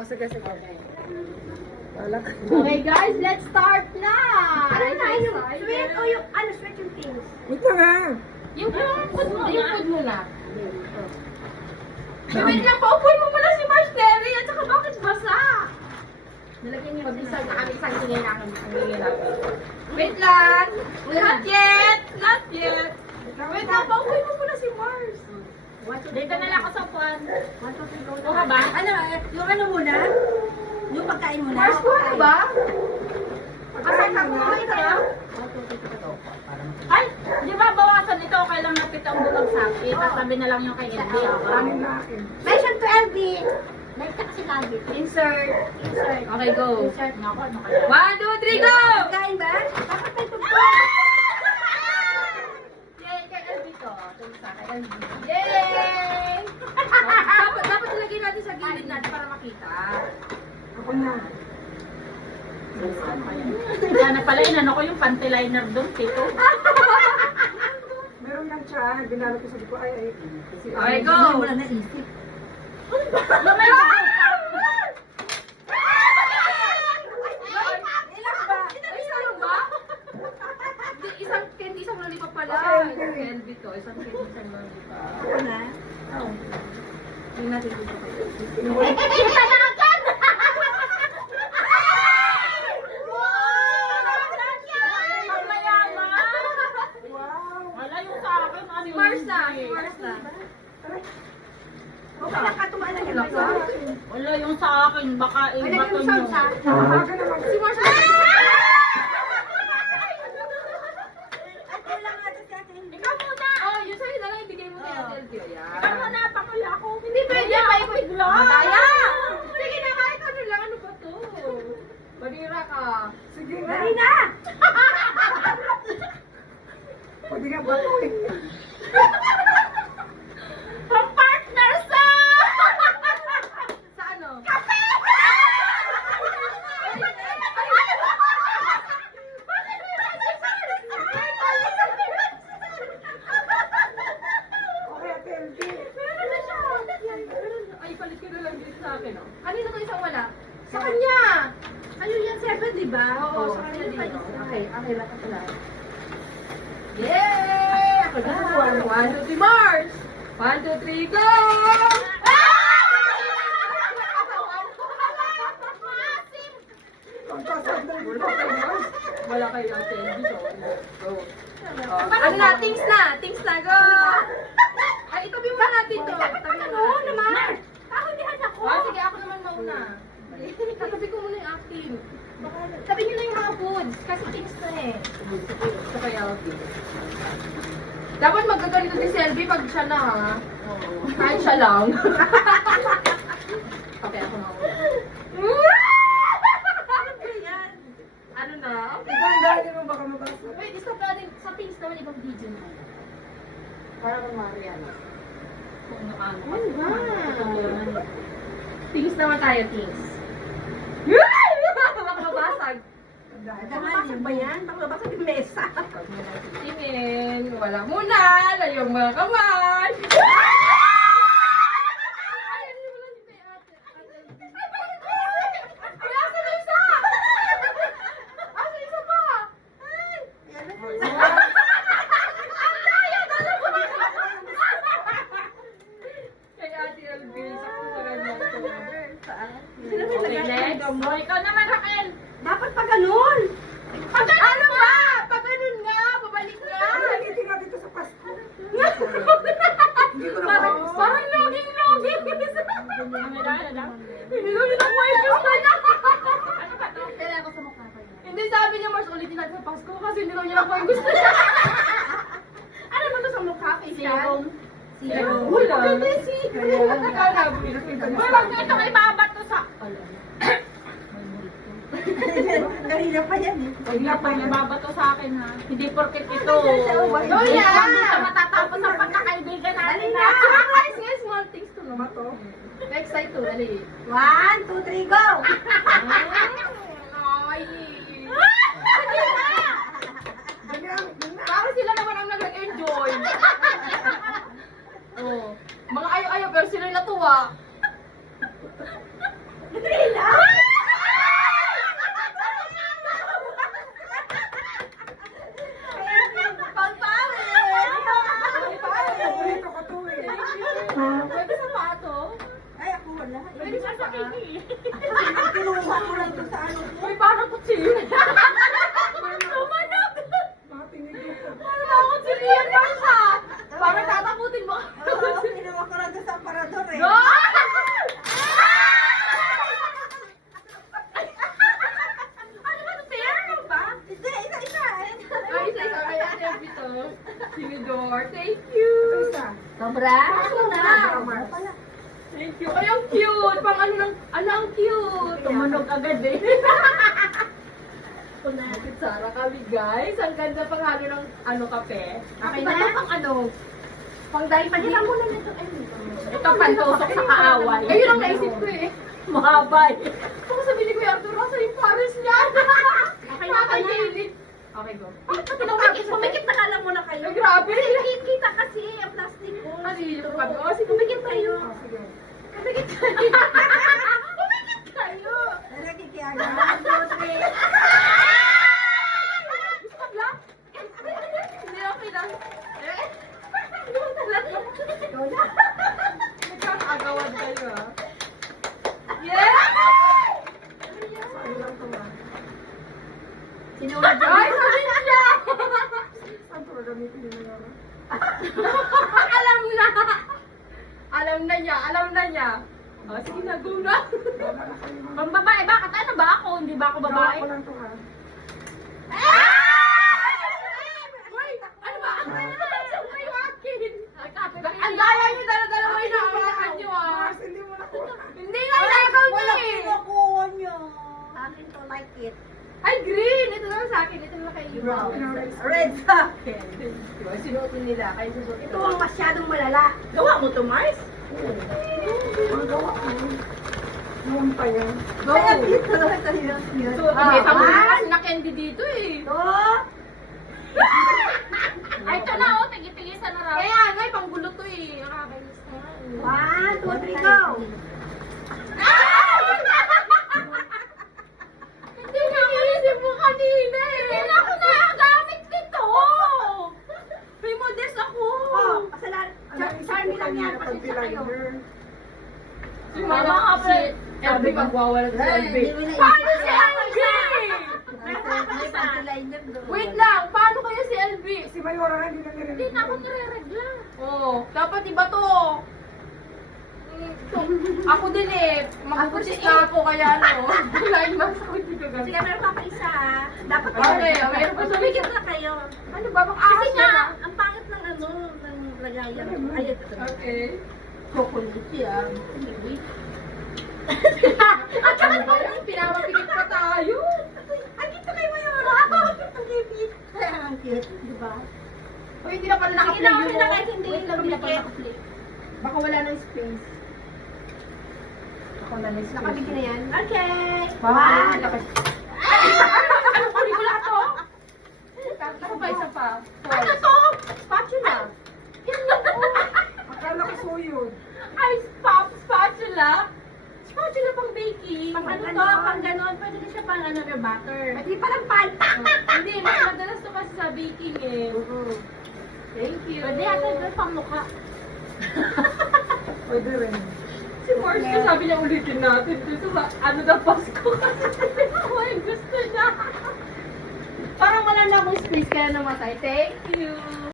Oh, sige, sige. Wala ka. Okay guys, let's start na! Ano na yung sweet o yung ano sweet yung things? Wait lang ha. Yung food mo na. Wait lang, paupuin mo muna si Marcelli at saka bakit basa? Nalagyan niyo yung isang tingin namin. Wait lang! Not yet! Not yet! Wait lang, paupuin mo muna si Mars. Dito na lang ako sa puwan. 1, 2, 3, go. Kuha ba? Ano, yung ano muna? Yung pagkain muna? Mars, kuha na ba? Kasay ka kuha kayo? Ay, di ba bawasan ito? Kailang napit ang butang sakit. Tasabi na lang yung kay LB. Amin na akin. Mention to LB. Like ka kasi lagi. Insert. Insert. Okay, go. Insert. 1, 2, 3, go! Pagkain ba? Dapat may pagkain. Yay! Kay LB to. Ito sa kay LB. Yay! Dapat ilagay natin sa gilid natin para makita. Ako na. Yan na pala, inano ko yung panty liner doon, tito. Meron lang siya. Binalo ko sa ko. Ay. Okay, go! Hindi mo lang naisip. Lumay ba? Isa lang ba? Isang candy, isang lollipop pala. LB to, isang candy, isang lollipop. Ako na. Hindi natin dito. Kita na agad! Wala yung sa akin, ano yung Marsa. Marsa. Okay na ka, tumaan lang yung Wala yung sa akin, baka Wala ibato yung nyo. sa Nakakaga naman. Si Marsa. Ate lang ate si ate. Ikaw muna. Oh, yung sa'yo na lang, ibigay mo kay Ate Elvio. Ikaw muna, pakula ako. Hindi pwede, paikot lang. Madaya. Sige na, kahit ano lang, ano ba to? Barira ka. Sige na. Dali na! Pwede nga ba ito eh. From partner sa... Sa ano? Kape! Okay, Ate LB. Ay, palit ka na lang din sa akin, oh. Kanino to isang wala? Sa kanya! Ano yan, 7, di ba? Oo, sa kanya din. Okay, okay, baka pala. Yay! Ako na. 1, 2, 3, Mars! 1, 2, 3, go! Ang kasal na yun. Wala kayo ang television. Go. Ano na? Things na! Things na! Go! Ay, itabi mo natin to. Itabi mo naman. Kakundihan ako. Sige, ako naman mauna. Tatabi ko muna yung acting. Sabi niyo na yung mga foods. Kasi things na eh. Sa kaya, dapat magkaganito din si LB pag siya na, ha? Kahit siya lang. Okay, ako na. Ano na? Ikaw ang dahil mo baka mabasa. Wait, isa pa rin. Sa things naman ibang video na. Para kang Mariana. Kung ano. Ano ba? Things naman tayo, things. Baka mabasag. Nakabasag ba yan? Nakabasag yung mesa. Tingin. Wala muna. Layong mga kamay. Kay Ate LB, sakto sa kanya to. Okay, next. Oh, ikaw naman, Raquel. Dapat pa ganun. Ano ba? Pag ganun nga, babalik nga. Nalilitin natin ito sa Pasko. Hindi ko na Parang loging-loging. Hindi ko yun ang may gusto niya. Ano ba to? Kailangan ko sa mukha ko yun. Hindi, sabi niya, Mars, ulitin natin sa Pasko kasi hindi daw niya ako ang gusto niya. Ano ba to sa mukha? Facial? Wala. Wala na ito kay babato sa... Kanina pa yan eh. Huwag na pa nababato sa akin, ha? Hindi porket ito. Lola! Hindi ka matatapos ang pagkakaibigan natin, Dali ha? na! Guys, small things to naman to. Next side to, dali. 1, 2, 3, go! Ay! Ganyan. Parang sila naman ang nag-enjoy. Oh. Mga ayaw-ayaw pero sila natuwa. Pwede sa akin eh. Kinuha ko lang to sa ano. Uy, parang kutsilyo. Tumanog! Parang ako kutsilyo na siya. Parang tatakutin mo. Kinuha ko lang to sa aparador eh. Go! Ano ba ito? Fair ba? Hindi, isa-isa. Ay, isa-isa. Ay, ate, ito. Sinidor. Thank you. Sobra? Ano na? Thank you. Ay, ang cute. Pang ano ng... Ano, ang cute. Tumunog agad eh. Sara kami, guys. Ang ganda pang halo ng ano kape. Okay Ito na? pang ano. Pang dahil Pagkita mo na nito. Ito pantusok sa kaaway. Ayun ang naisip ko eh. Mahaba eh. Kung sabi ni Kuya Arturo, sa yung Paris niya. Okay na, okay na. Okay, go. Pumikit na kala mo na kayo. Ay, grabe. Kita kasi ang plastic ko. Ano yung kami? Oh, sige, Pumikit kayo. sige. Pumikit kayo. Pumikit kayo. Nakikiaga. 1, 2, 3. Gusto ka black? Hindi, okay lang. Hindi mo talaga. Nagkakaagawan kayo ah. Yeah! Sinunod Ay, sabi niya! Alam na! Alam na niya. Oh, sige na, go na. Pang babae, bakit ano ba ako? Hindi ba ako babae? Uy, ano ba? Ang dala na lang sa may akin. Ang Ang daya niyo, dala-dala yung naawakan niyo ah. Hindi mo nakuha. Hindi nga, nagaw niyo Wala eh. kinukuha niyo. Sa akin to like it. Ay, green! Ito naman sa akin. Ito naman kay iyo. Red sa akin. Diba? Sinuotin nila. Kayo susuotin. Ito ang masyadong malala. Gawa mo to, Mars? Ang gawa ko. Noon pa yan. Go! Kaya dito na ito nila. Suotin niya. Isang muna sila Candy dito eh. Ito. Ay, ito na oh. Tigil-tigisan na raw. Kaya nga, panggulo to eh. Nakakainis na nga eh. 1, 2, 3, go. Hindi na inisip mo kanina eh. Hindi na ako nakagamit nito. May modest ako. Oh, kasalanan. Charmy lang yan. Pasensya kayo. Si Mama kasi. LB magwawala sa LB. Paano si LB? Wait lang, paano kaya si LB? Si Mayora hindi na nire-review. Hindi na ako nire-regla. Oo, dapat iba to. Ako din eh, magpupusis na ako kaya ano. Lain lang sa akin dito Sige, gano'n. meron pa pa isa. Dapat Okay, meron pa Sumikip na kayo. Ano ba? Baka Kasi ahas nga, na. ang pangit ng ano, ng lagayan. Ayun. Okay. Kukulit yan. At saka pinapapikit pa tayo. Andito kayo ngayon. Ang cute. Kaya ang cute, di ba? O hindi na pala naka-play Inaw yun. na kahit hindi Wait lang, hindi na pala lumikit. naka-play. Baka wala ng space. Ako na next. Nakabigyan na yan. Okay. Wow. One. Ano kunin ko lahat to? Ano pa isa pa? Ano to? Spatula. Akala ko suyod. Ay, spatula. Spatula pang baking. Pang ano to? Pang ganon. Pwede din siya pang ano, your butter. Hindi pa lang pan. Hindi, mas madalas to kasi sa baking eh. Thank you. Pwede ata ito pang mukha. Pwede rin. Si Mars na sabi niya ulitin natin dito sa ano na Pasko kasi ako ay gusto niya. Parang wala na akong space kaya namatay. Thank you.